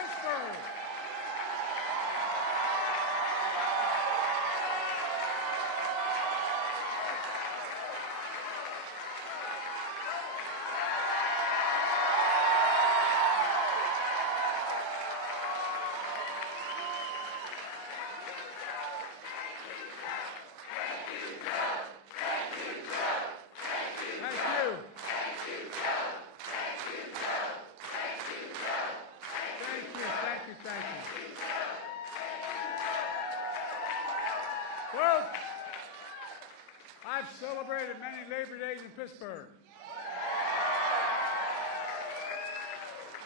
Pittsburgh. Folks, I've celebrated many Labor Days in Pittsburgh.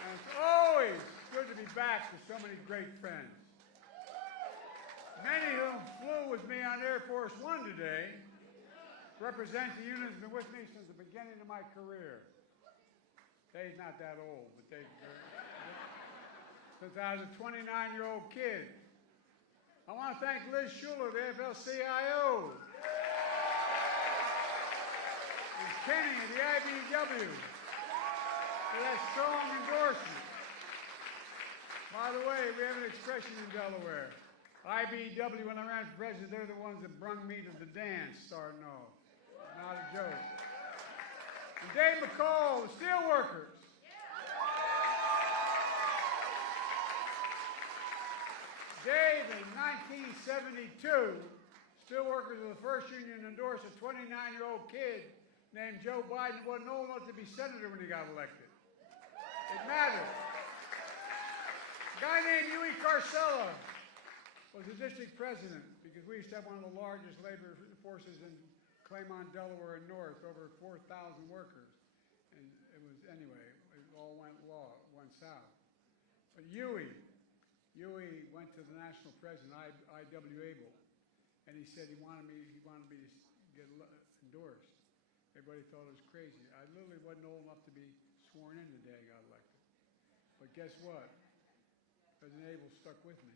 And it's always good to be back with so many great friends. Many of whom flew with me on Air Force One today represent the unit that's been with me since the beginning of my career. Dave's not that old, but since I was a 29-year-old kid. I want to thank Liz Schuler, the AFL-CIO, and Kenny of the IBEW for that strong endorsement. By the way, we have an expression in Delaware. IBEW, when I ran for president, they're the ones that brung me to the dance starting off. Not a joke. And Dave McCall, the Steelworkers. Dave, in 1972, Steelworkers were the first union to endorse a 29-year-old kid named Joe Biden who wasn't old enough to be senator when he got elected. It mattered. A guy named Huey Carcella was the district president because we used to have one of the largest labor forces in Claymont, Delaware, and North, over 4,000 workers. And it was, anyway, it all went south. But Huey went to the national president, I.W. Abel, and he said he wanted me to get endorsed. Everybody thought it was crazy. I literally wasn't old enough to be sworn in the day I got elected. But guess what? President Abel stuck with me.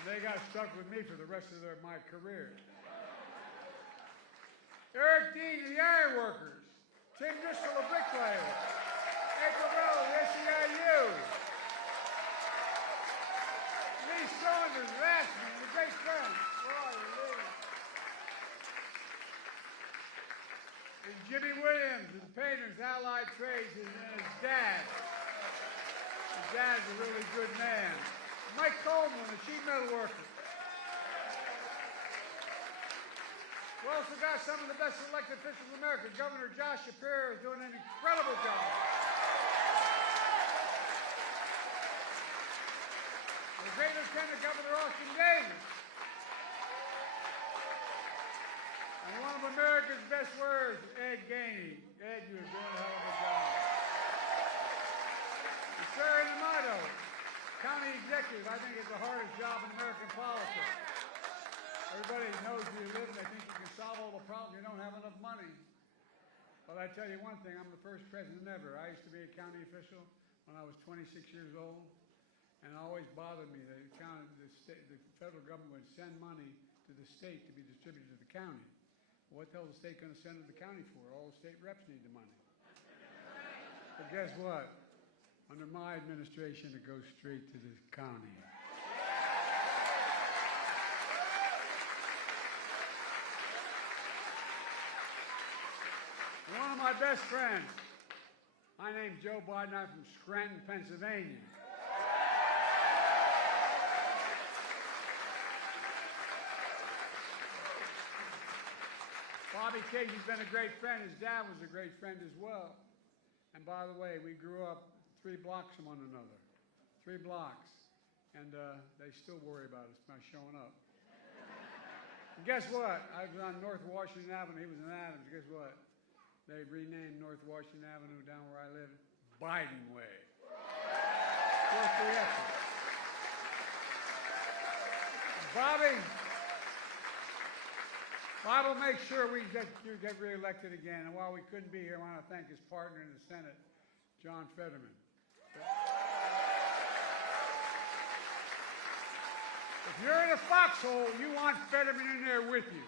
And they got stuck with me for the rest of my career. Eric Dean of the Iron Workers, Tim Driscoll of Bricklayers, April Bell of the SEIU, Lee Saunders of Ashland, the great friend. Where are you, Lee? And Jimmy Williams of the Painters Allied Trades and his dad. His dad's a really good man. Mike Coleman, the sheet metal worker. We also got some of the best elected officials in America. Governor Josh Shapiro is doing an incredible job. The great Lieutenant Governor Austin Davis. And one of America's best words, Ed Gainey. Ed, you're doing a hell of a job. And Sarah D'Amato, county executive, I think is the hardest job in American politics. Everybody knows where you live and they think you can solve all the problems. You don't have enough money. But I tell you one thing, I'm the first president ever. I used to be a county official when I was 26 years old. And it always bothered me that the federal government would send money to the state to be distributed to the county. Well, what the hell is the state going to send it to the county for? All the state reps need the money. But guess what? Under my administration, it goes straight to the county. One of my best friends, my name's Joe Biden, I'm from Scranton, Pennsylvania. Bobby Casey's been a great friend. His dad was a great friend as well. And by the way, we grew up 3 blocks from one another. 3 blocks. And they still worry about us by showing up. And guess what? I was on North Washington Avenue. He was in Adams. Guess what? They renamed North Washington Avenue down where I live Biden Way. Worth the effort. Bob will make sure you get reelected again. And while we couldn't be here, I want to thank his partner in the Senate, John Fetterman. If you're in a foxhole, you want Fetterman in there with you.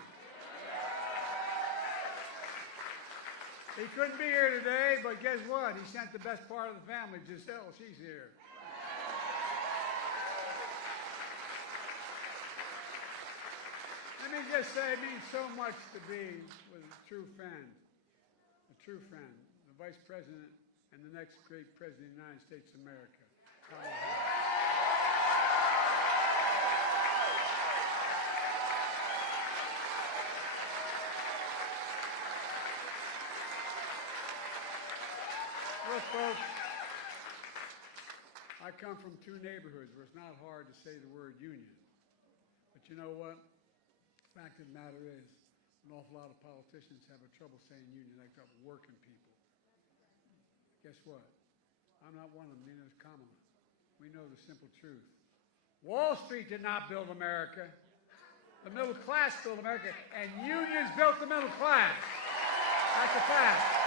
He couldn't be here today, but guess what? He sent the best part of the family, Giselle. She's here. Let me just say, it means so much to be with a true friend, the Vice President and the next great President of the United States of America, Kamala Harris. Look, folks, I come from two neighborhoods where it's not hard to say the word union. But you know what? The fact of the matter is, an awful lot of politicians have trouble saying union. They got working people. Guess what? I'm not one of them, neither is Kamala. We know the simple truth. Wall Street did not build America. The middle class built America, and unions built the middle class. That's a fact.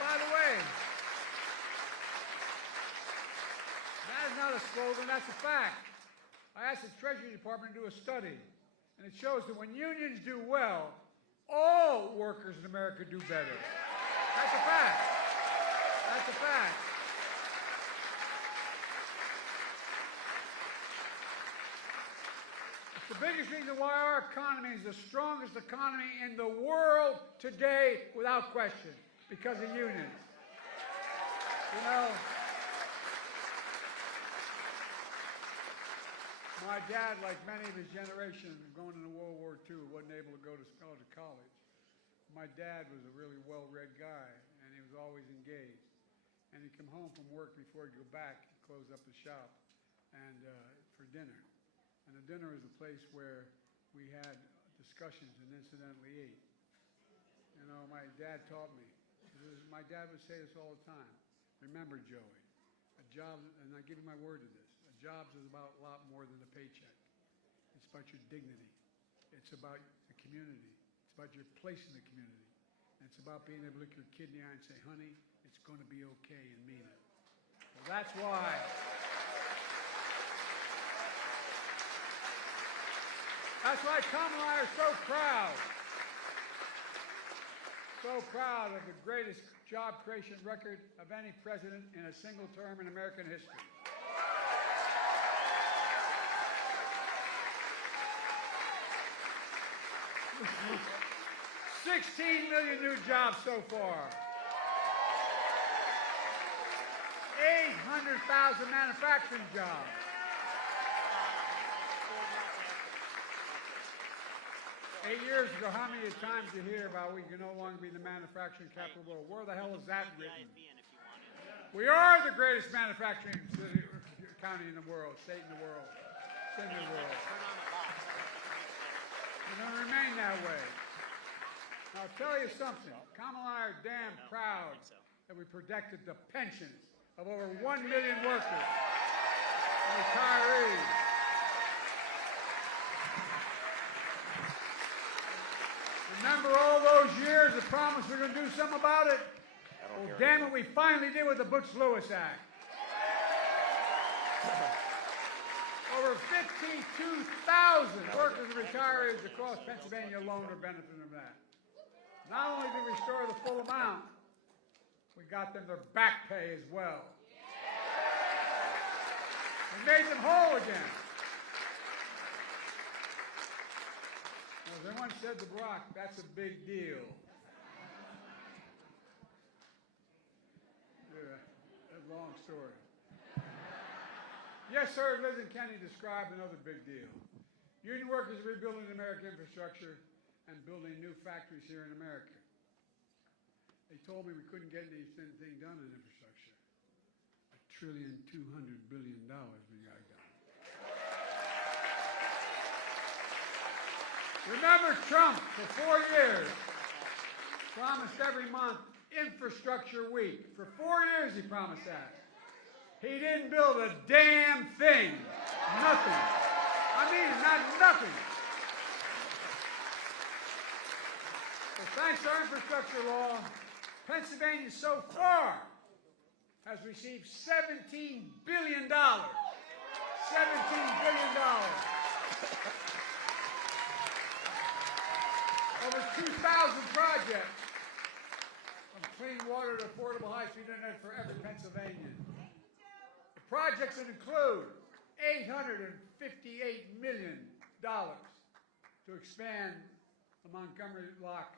By the way, that is not a slogan, that's a fact. I asked the Treasury Department to do a study, and it shows that when unions do well, all workers in America do better. That's a fact. That's a fact. It's the biggest reason why our economy is the strongest economy in the world today, without question. Because of unions. You know, my dad, like many of his generation, going into World War II, wasn't able to go to college. My dad was a really well-read guy, and he was always engaged. And he'd come home from work before he'd go back, he'd close up the shop and for dinner. And the dinner was a place where we had discussions and incidentally ate. You know, my dad taught me. My dad would say this all the time. Remember, Joey, a job, and I give you my word to this, a job is about a lot more than a paycheck. It's about your dignity. It's about the community. It's about your place in the community. And it's about being able to look your kid in the eye and say, honey, it's going to be okay, and mean it. Well, that's why. That's why Kamala and I are so proud. So proud of the greatest job creation record of any president in a single term in American history. $16 million new jobs so far. 800,000 manufacturing jobs. Eight years ago, how many times did you hear about we can no longer be the manufacturing capital of the world? Where the hell is that written? We are the greatest manufacturing county in the world, state in the world, city in the world. We're going to remain that way. Now, I'll tell you something. Kamala and I are damn proud that we protected the pensions of over 1 million workers and retirees. Remember all those years of promise we're going to do something about it? Well, damn it, we finally did with the Boots-Lewis Act. Over 52,000 workers and retirees across Pennsylvania alone are benefiting from that. Not only did we restore the full amount, we got them their back pay as well. We made them whole again. As I once said to Brock, that's a big deal. Yeah, that's a long story. Yes, sir, Liz and Kenny described another big deal. Union workers are rebuilding American infrastructure and building new factories here in America. They told me we couldn't get anything done in infrastructure. $1.2 trillion we got done. Remember Trump, for 4 years, promised every month Infrastructure Week. For 4 years he promised that. He didn't build a damn thing. Nothing. I mean, not nothing. So thanks to our infrastructure law, Pennsylvania so far has received $17 billion. $17 billion. Over 2,000 projects, from clean water to affordable high-speed internet for every Pennsylvanian. The projects that include $858 million to expand the Montgomery Lock,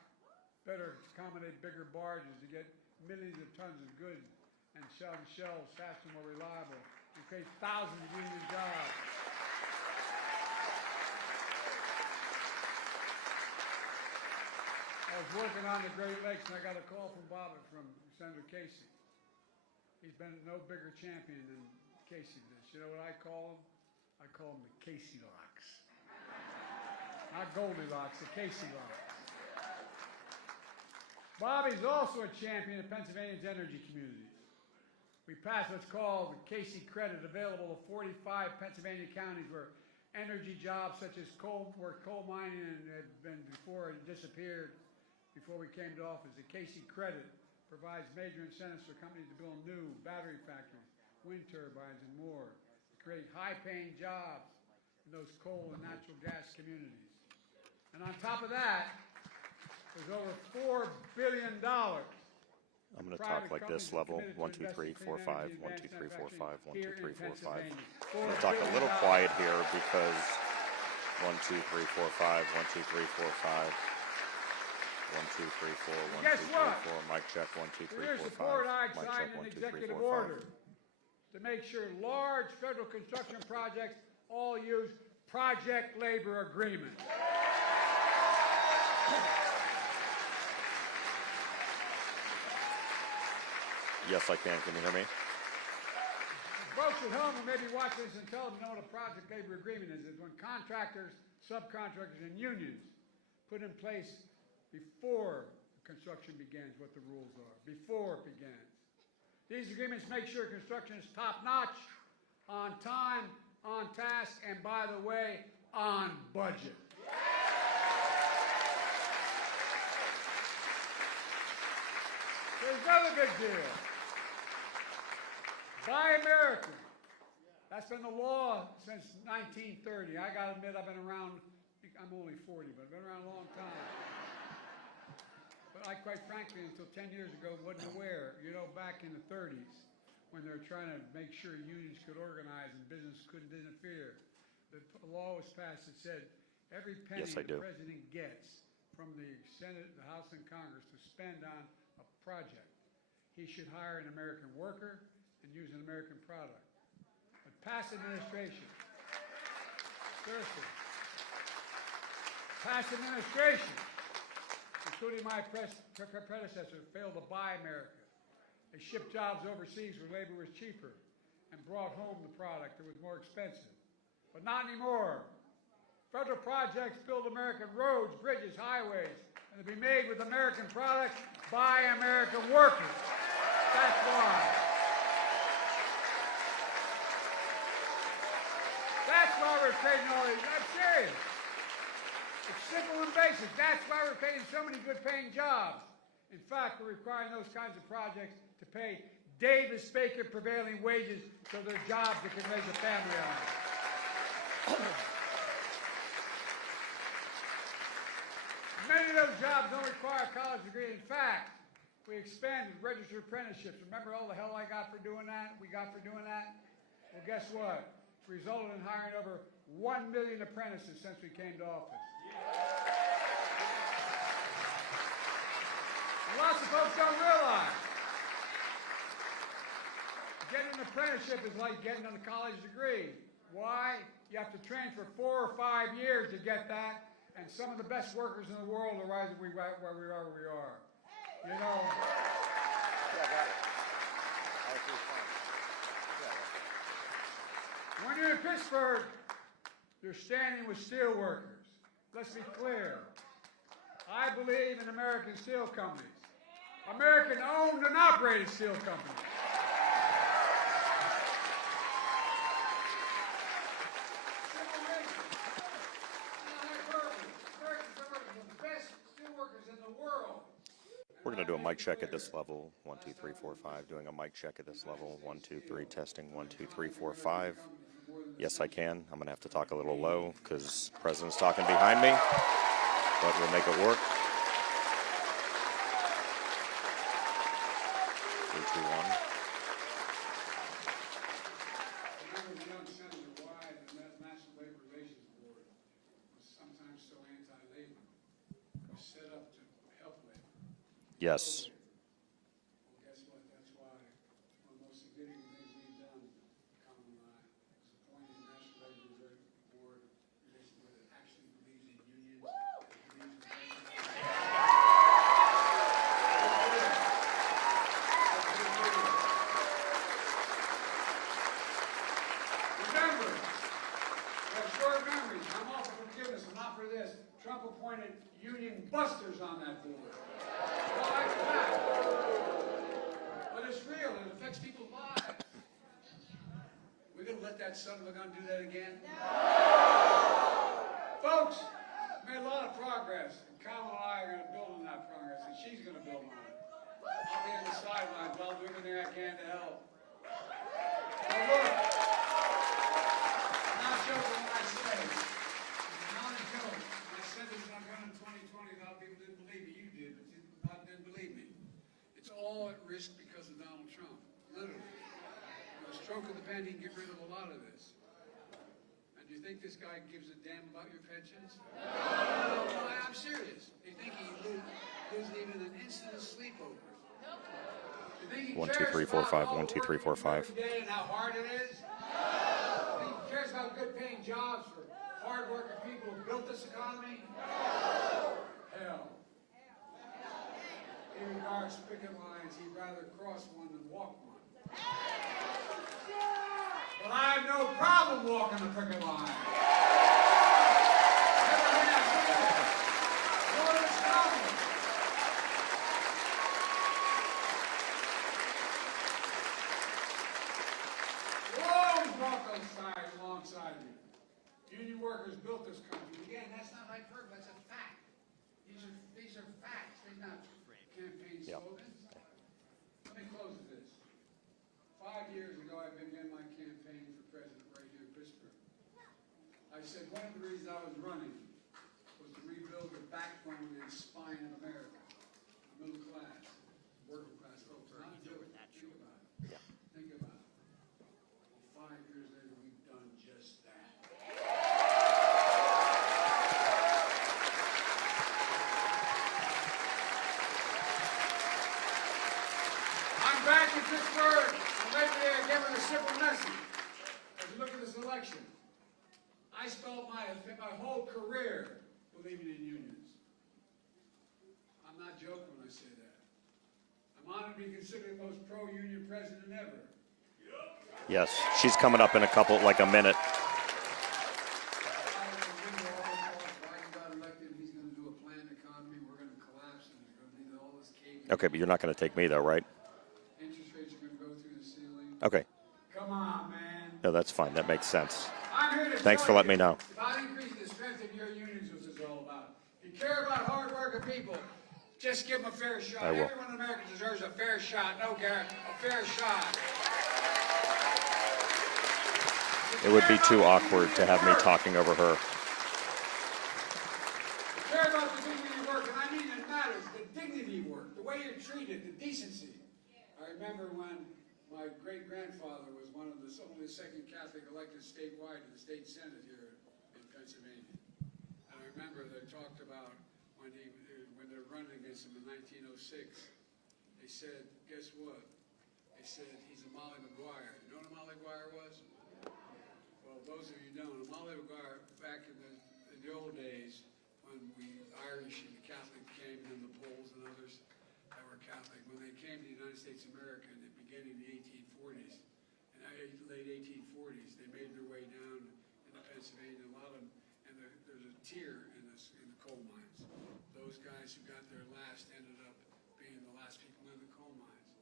better accommodate bigger barges to get millions of tons of goods and sell shells faster and more reliable and create thousands of union jobs. I was working on the Great Lakes and I got a call from Senator Casey. He's been no bigger champion than Casey this. You know what I call him? I call him the Casey Locks. Not Goldilocks, the Casey Locks. Bobby's also a champion of Pennsylvania's energy communities. We passed what's called the Casey Credit, available to 45 Pennsylvania counties where energy jobs such as coal mining had been before it disappeared before we came to office. The Casey Credit provides major incentives for companies to build new battery factories, wind turbines, and more to create high-paying jobs in those coal and natural gas communities. And on top of that, there's over $4 billion. I'm going to talk like this level, 1, 2, 3, 4, 5, 1, 2, 3, 4, 5, 1, 2, 3, 4, 5. I'm going to talk a little quiet here because 1, 2, 3, 4, 5, 1, 2, 3, 4, 5. 1, 2, 3, 4, 1, 2, 3, 4. Mic check, 1, 2, 3, 4, 5. Mic check, 1, 2, 3, 4, 5. To make sure large federal construction projects all use project labor agreements. Yes, I can. Can you hear me? Folks at home who may be watching this and tell them know what a project labor agreement is when contractors, subcontractors, and unions put in place before construction begins what the rules are, before it begins. These agreements make sure construction is top-notch, on time, on task, and by the way, on budget. There's another big deal. Buy American. That's been the law since 1930. I got to admit, I've been around, I'm only 40, but I've been around a long time. But I, quite frankly, until 10 years ago, wasn't aware, you know, back in the 30s, when they were trying to make sure unions could organize and business couldn't interfere, the law was passed that said every penny the president gets from the Senate, the House, and Congress to spend on a project, he should hire an American worker and use an American product. But past administration, seriously, past administration, including my predecessor, failed to buy America. They shipped jobs overseas where labor was cheaper and brought home the product that was more expensive. But not anymore. Federal projects build American roads, bridges, highways, and to be made with American products by American workers. That's why. That's why we're creating all these. I'm serious. It's simple and basic. That's why we're creating so many good-paying jobs. In fact, we're requiring those kinds of projects to pay Davis-Bacon prevailing wages so they're jobs that can raise a family on. Many of those jobs don't require a college degree. In fact, we expanded registered apprenticeships. Remember all the hell I got for doing that? We got for doing that? Well, guess what? It resulted in hiring over 1 million apprentices since we came to office. And lots of folks don't realize getting an apprenticeship is like getting a college degree. Why? You have to train for 4 or 5 years to get that. And some of the best workers in the world are where we are where we are. You know. Yeah, got it. When you're in Pittsburgh, you're standing with steel workers. Let's be clear. I believe in American steel companies. American-owned and operated steel companies. We're going to do a mic check at this level. 1, 2, 3, 4, 5. Doing a mic check at this level. 1, 2, 3. Testing. 1, 2, 3, 4, 5. Yes, I can. I'm going to have to talk a little low because the president's talking behind me. but we'll make it work. 3-2-1. Remember the young Senator Wyden and that National Labor Relations Board was sometimes so anti-labor. It was set up to help labor. Yes. Well, guess what? That's why one of the most significant things we've done, Kamala and I, was appointing the National Labor Board Relations Board that actually believes in unions. Remember, we have short memories. I'm all for forgiveness, but not for this. Trump appointed union busters on that board. Well, that's fact. But it's real. It affects people's lives. We're going to let that son of a gun do that again? Folks, we made a lot of progress. And Kamala and I are going to build on that progress, and she's going to build on it. I'll be on the sidelines, but I'll do everything I can to help. Now look, I'm not joking when I say, it's not a joke. I said this when I got in 2020, a lot of people didn't believe me. You did, but you didn't believe me. It's all at risk because of Donald Trump, literally. With a stroke of the pen, he can get rid of a lot of this. And do you think this guy gives a damn about your pensions? No, I'm serious. Do you think he loses even an instant of sleep over it? 1, 2, 3, 4, 5. 1, 2, 3, 4, 5. And how hard it is? Do you think he cares about good-paying jobs for hard-working people who built this economy? Hell. He regards picket lines. He'd rather cross one than walk one. But I have no problem walking the picket line. Never have. Nor this Congress. Alongside you. Union workers built this country. Again, that's not hyperbole, that's a fact. These are facts. They're not campaign slogans. Let me close with this. 5 years ago, I began my campaign for president right here in Pittsburgh. I said one of the reasons I was running was to rebuild the backbone and spine of America. Middle class, working class folks. Not a joke. Think about it. Think about it. 5 years later, we've done just that. I'm back in Pittsburgh. I'm ready to again with a simple message. As you look at this election, I spent my whole career believing in unions. I'm not joking when I say that. I'm honored to be considered the most pro-union president ever. Yes, she's coming up in a minute. Okay, but you're not going to take me, though, right? Interest rates are going to go through the ceiling. Okay. Come on, man. No, that's fine. That makes sense. I'm here to Thanks for letting me know. About increasing the strength of your unions, which is all about. If you care about hard-working people, just give them a fair shot. I will. Everyone in America deserves a fair shot. No, Garrett, a fair shot. It would be too awkward to have me talking over her. Care about the dignity of work, and I mean it matters. The dignity of work, the way you're treated, the decency. I remember when my great-grandfather was only the second Catholic elected statewide to the state senate here in Pennsylvania. And I remember they talked about when they're running against him in 1906. They said, guess what? They said he's a Molly Maguire. You know what a Molly Maguire was? Well, those of you don't, Molly Maguire, back in the old days, when the Irish and the Catholic came, and the Poles and others that were Catholic, when they came to the United States of America in the beginning of the 1840s, late 1840s, they made their way down into Pennsylvania. A lot of them, and there's a tier in the coal mines. Those guys who got there last ended up being the last people in the coal mines.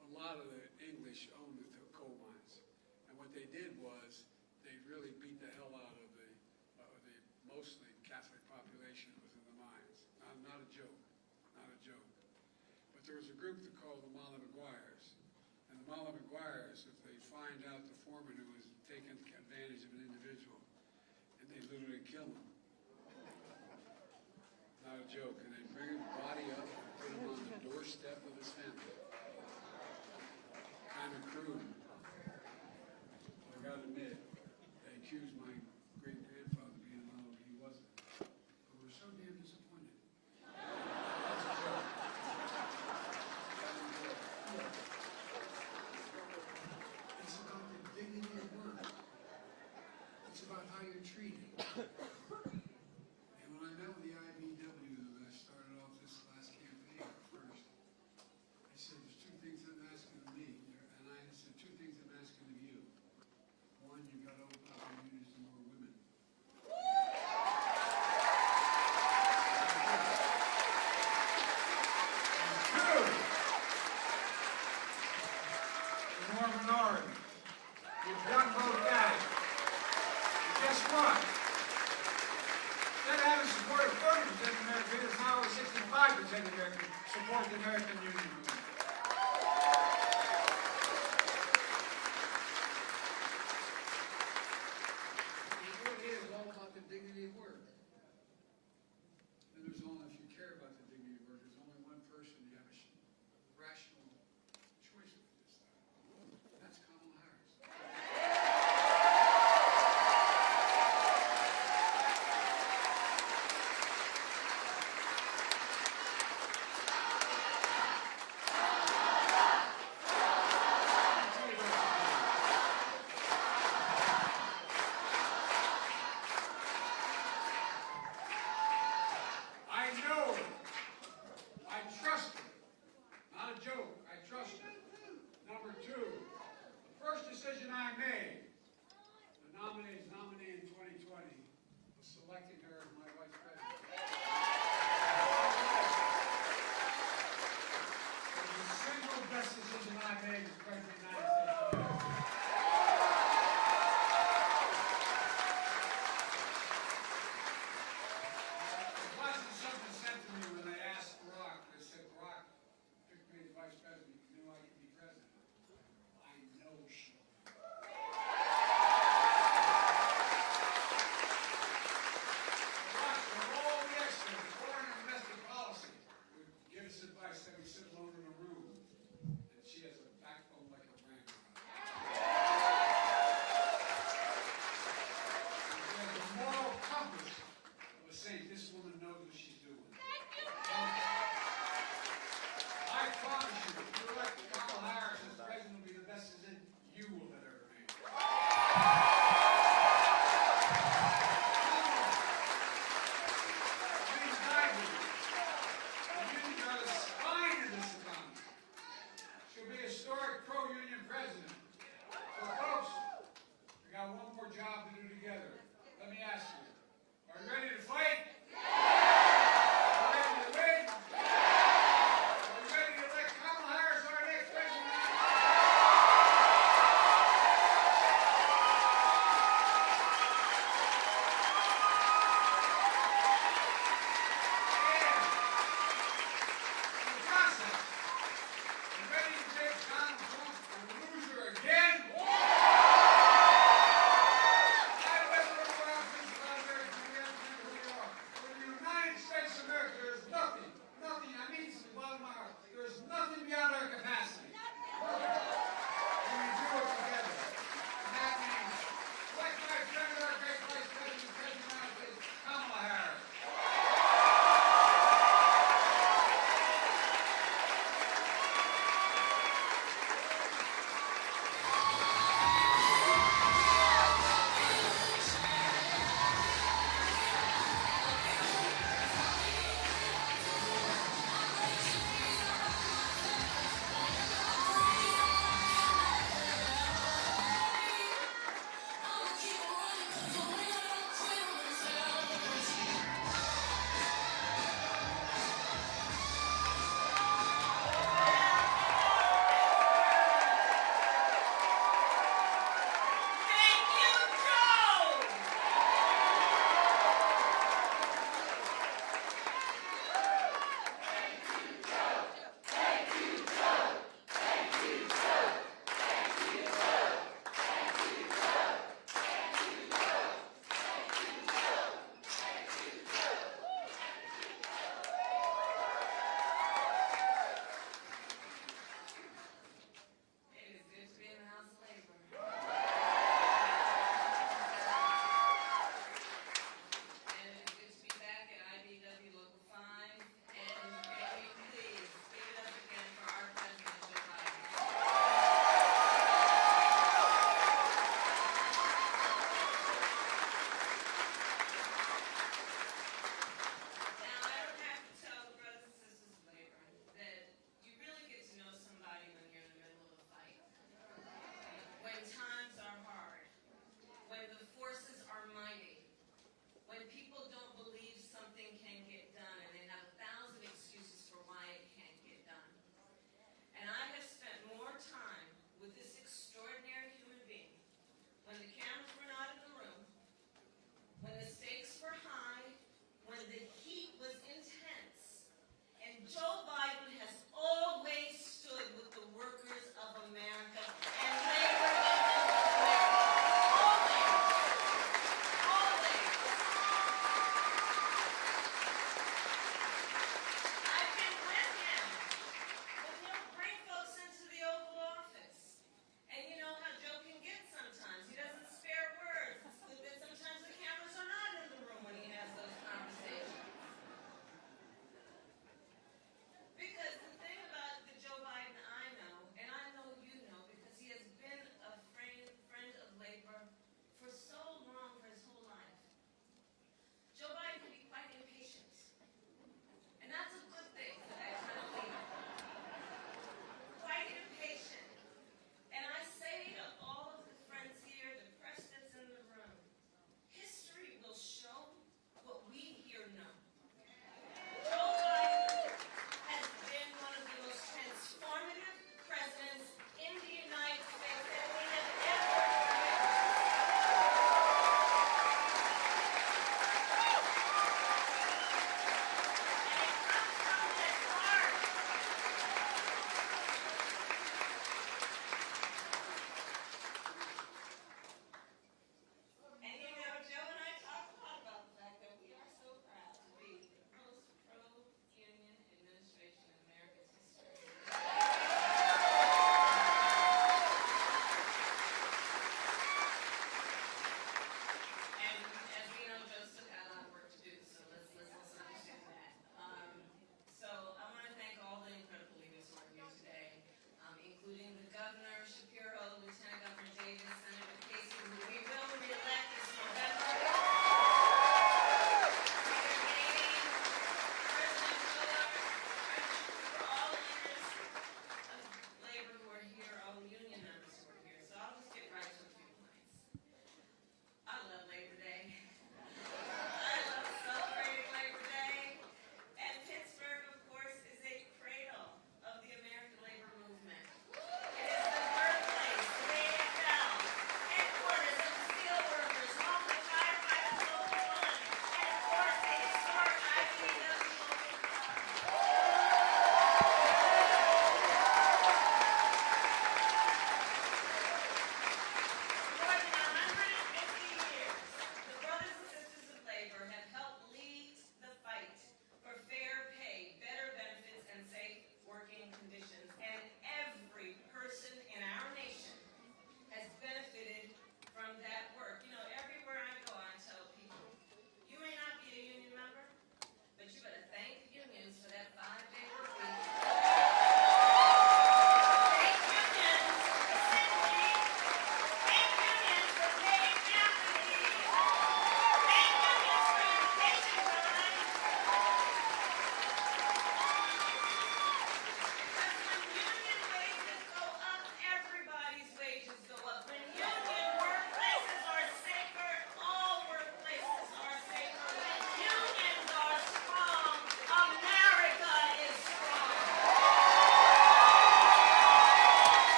A lot of the English owned the coal mines, and what they did was they really beat the hell out of the mostly Catholic population was in the mines. Not a joke, not a joke. But there was a group that called the Molly Maguires, and the Molly Maguires, if they find out the foreman who was taking advantage of an individual, and they literally kill him. joke, and they bring his body up and put him on the doorstep of his family. Kind of crude. I gotta admit, they accused my great-grandfather of being a model. He wasn't. But we're so damn disappointed. That's a joke. It's about the dignity of work. It's about how you're treated. And when I met with the IBW, when I started off this last campaign first, I said, there's two things I'm asking of me. And I said, two things I'm asking of you. One, you've got to open up your unions to more women. Two, the more minority. You've done both guys. And guess what? Instead of having support of 40% of American leaders, now 65% of American support the American Union movement. It really is all about the dignity of work. And there's only, if you care about the dignity of work, there's only one person you have a rational choice with this time. That's Kamala Harris.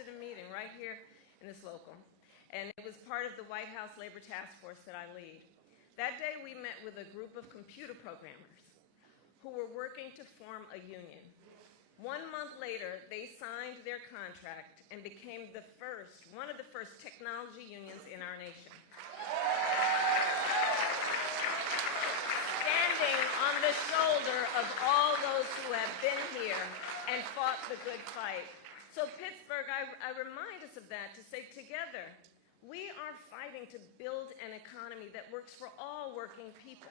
hosted a meeting right here in this local, and it was part of the White House Labor Task Force that I lead. That day we met with a group of computer programmers who were working to form a union. 1 month later, they signed their contract and became one of the first technology unions in our nation. Standing on the shoulder of all those who have been here and fought the good fight. So Pittsburgh, I remind us of that to say together, we are fighting to build an economy that works for all working people.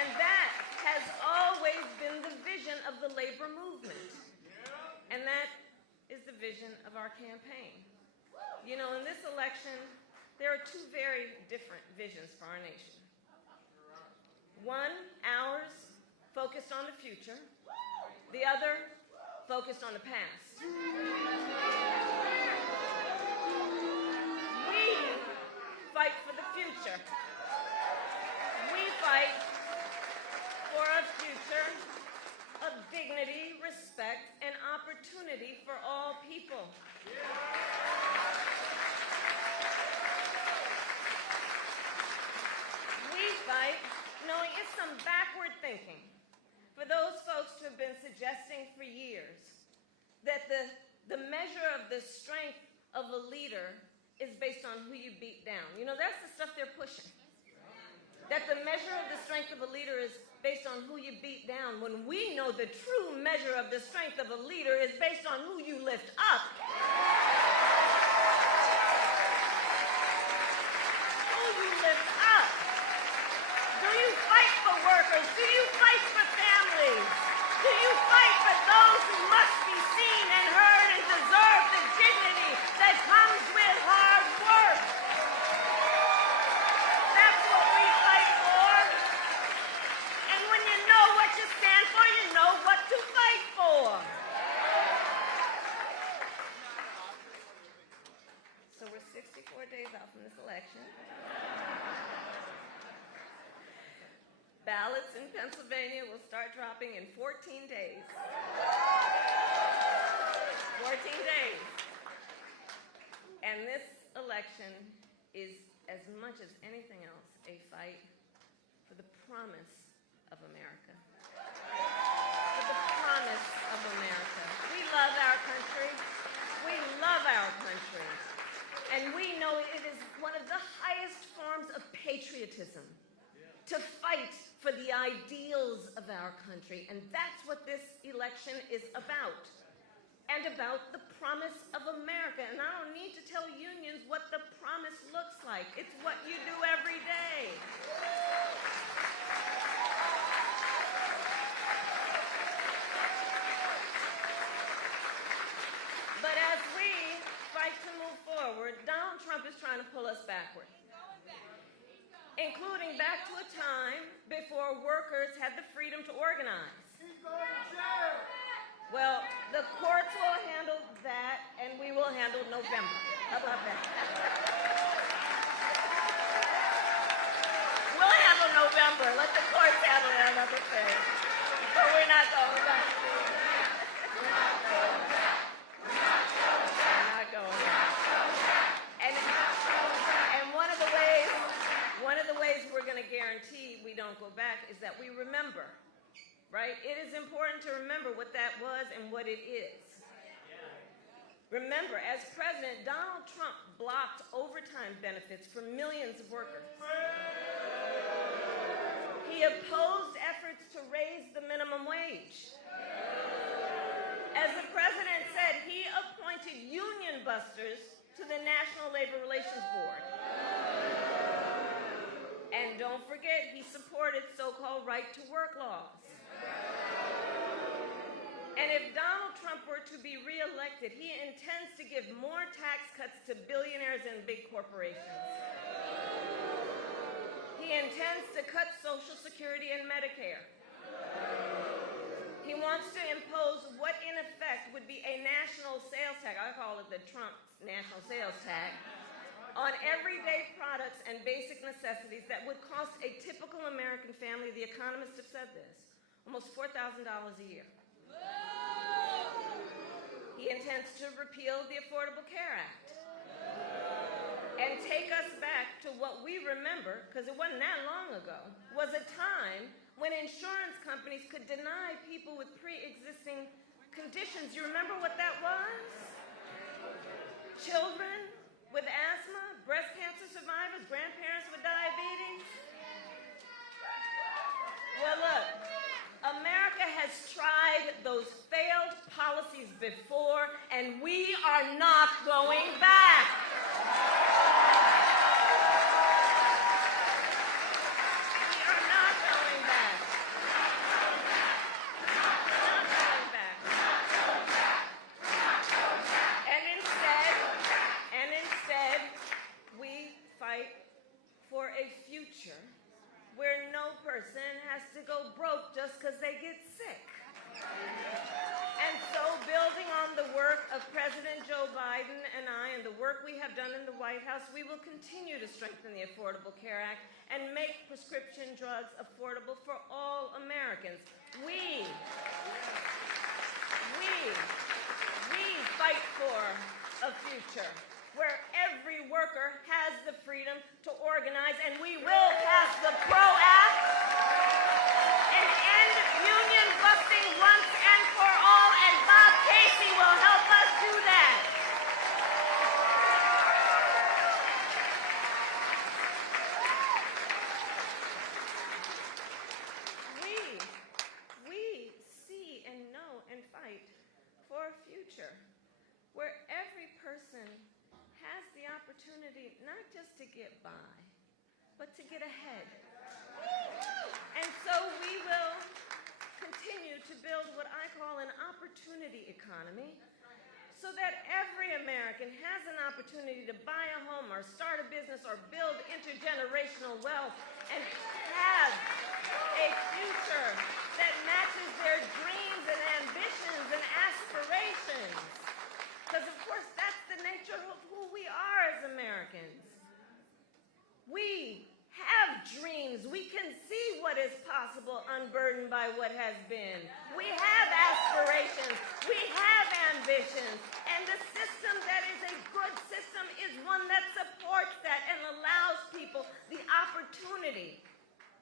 And that has always been the vision of the labor movement. And that is the vision of our campaign. You know, in this election, there are two very different visions for our nation. One, ours, focused on the future. The other, focused on the past. We fight for the future. We fight for a future of dignity, respect, and opportunity for all people. We fight knowing it's some backward thinking for those folks who have been suggesting for years that the measure of the strength of a leader is based on who you beat down. You know, that's the stuff they're pushing. That the measure of the strength of a leader is based on who you beat down, when we know the true measure of the strength of a leader is based on who you lift up. Who you lift up. Do you fight for workers? Do you fight for families? Do you fight for those who must be seen and heard and deserve the dignity that comes with hard work? That's what we fight for. And when you know what you stand for, you know what to fight for. So we're 64 days out from this election. Ballots in Pennsylvania will start dropping in 14 days. 14 days. And this election is, as much as anything else, a fight for the promise of America. For the promise of America. We love our country. We love our country. And we know it is one of the highest forms of patriotism to fight for the ideals of our country. And that's what this election is about. And about the promise of America. And I don't need to tell unions what the promise looks like. It's what you do every day. But as we fight to move forward, Donald Trump is trying to pull us backward. Including back to a time before workers had the freedom to organize. Well, the courts will handle that, and we will handle November. How about that? We'll handle November. Let the courts handle that other thing. But we're not going back. We're not going back. We're not going back. And one of the ways we're going to guarantee we don't go back is that we remember. Right? It is important to remember what that was and what it is. Remember, as president, Donald Trump blocked overtime benefits for millions of workers. He opposed efforts to raise the minimum wage. As the president said, he appointed union busters to the National Labor Relations Board. And don't forget, he supported so-called right-to-work laws. And if Donald Trump were to be reelected, he intends to give more tax cuts to billionaires and big corporations. He intends to cut Social Security and Medicare. He wants to impose what in effect would be a national sales tax, I call it the Trump national sales tax, on everyday products and basic necessities that would cost a typical American family, the economists have said this, almost $4,000 a year. He intends to repeal the Affordable Care Act and take us back to what we remember, because it wasn't that long ago, was a time when insurance companies could deny people with pre-existing conditions. You remember what that was? Children with asthma, breast cancer survivors, grandparents with diabetes. Well, look, America has tried those failed policies before, and we are not going back. We are not going back. Not going back. And instead, we fight for a future where no person has to go broke just because they get sick. And so, building on the work of President Joe Biden and I and the work we have done in the White House, we will continue to strengthen the Affordable Care Act and make prescription drugs affordable for all Americans. We fight for a future where every worker has the freedom to organize, and we will pass the PRO Act and end union busting once and for all, and Bob Casey will help us do that. We see and know and fight for a future where every person has the opportunity not just to get by, but to get ahead. And so we will continue to build what I call an opportunity economy, so that every American has an opportunity to buy a home or start a business or build intergenerational wealth and have a future that matches their dreams and ambitions and aspirations. Because, of course, that's the nature of who we are as Americans. We have dreams. We can see what is possible unburdened by what has been. We have aspirations. We have ambitions. And the system that is a good system is one that supports that and allows people the opportunity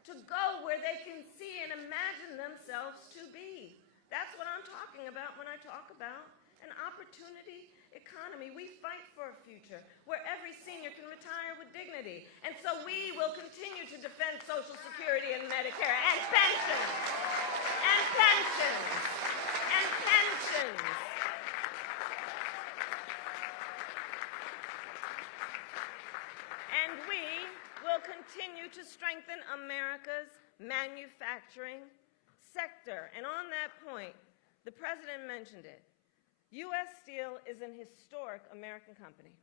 to go where they can see and imagine themselves to be. That's what I'm talking about when I talk about an opportunity economy. We fight for a future where every senior can retire with dignity. And so we will continue to defend Social Security and Medicare and pensions. And pensions. And pensions. And we will continue to strengthen America's manufacturing sector. And on that point, the President mentioned it. U.S. Steel is an historic American company,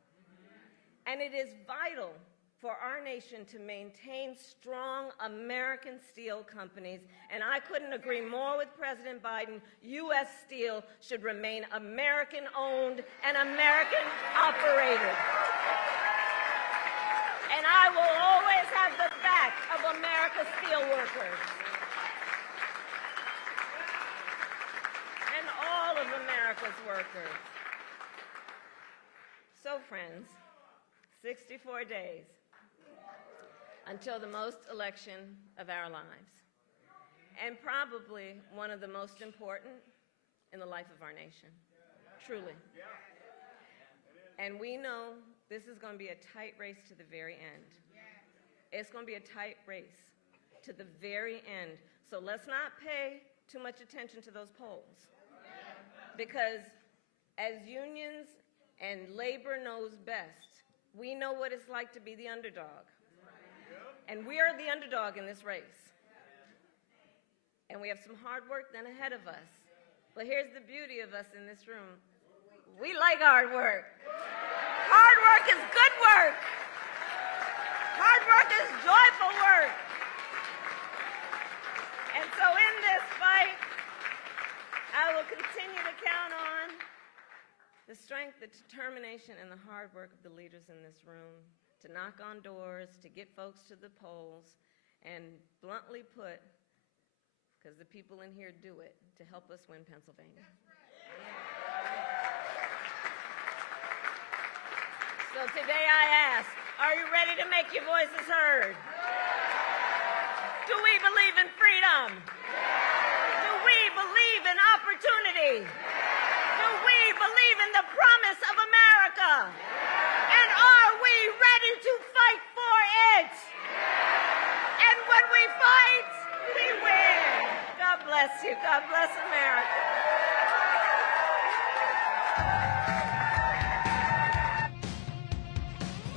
and it is vital for our nation to maintain strong American steel companies, and I couldn't agree more with President Biden. U.S. Steel should remain American-owned and American-operated. And I will always have the back of America's steelworkers. Of America's workers. So, friends, 64 days until the most election of our lives, and probably one of the most important in the life of our nation, truly. And we know this is going to be a tight race to the very end. It's going to be a tight race to the very end. So let's not pay too much attention to those polls. Because as unions and labor knows best, we know what it's like to be the underdog. And we are the underdog in this race. And we have some hard work then ahead of us. But here's the beauty of us in this room. We like hard work. Hard work is good work. Hard work is joyful work. And so in this fight, I will continue to count on the strength, the determination, and the hard work of the leaders in this room to knock on doors, to get folks to the polls, and bluntly put, because the people in here do it, to help us win Pennsylvania. today I ask, are you ready to make your voices heard? Do we believe in freedom? Do we believe in opportunity? Do we believe in the promise of America? And are we ready to fight for it? And when we fight, we win. God bless you. God bless America.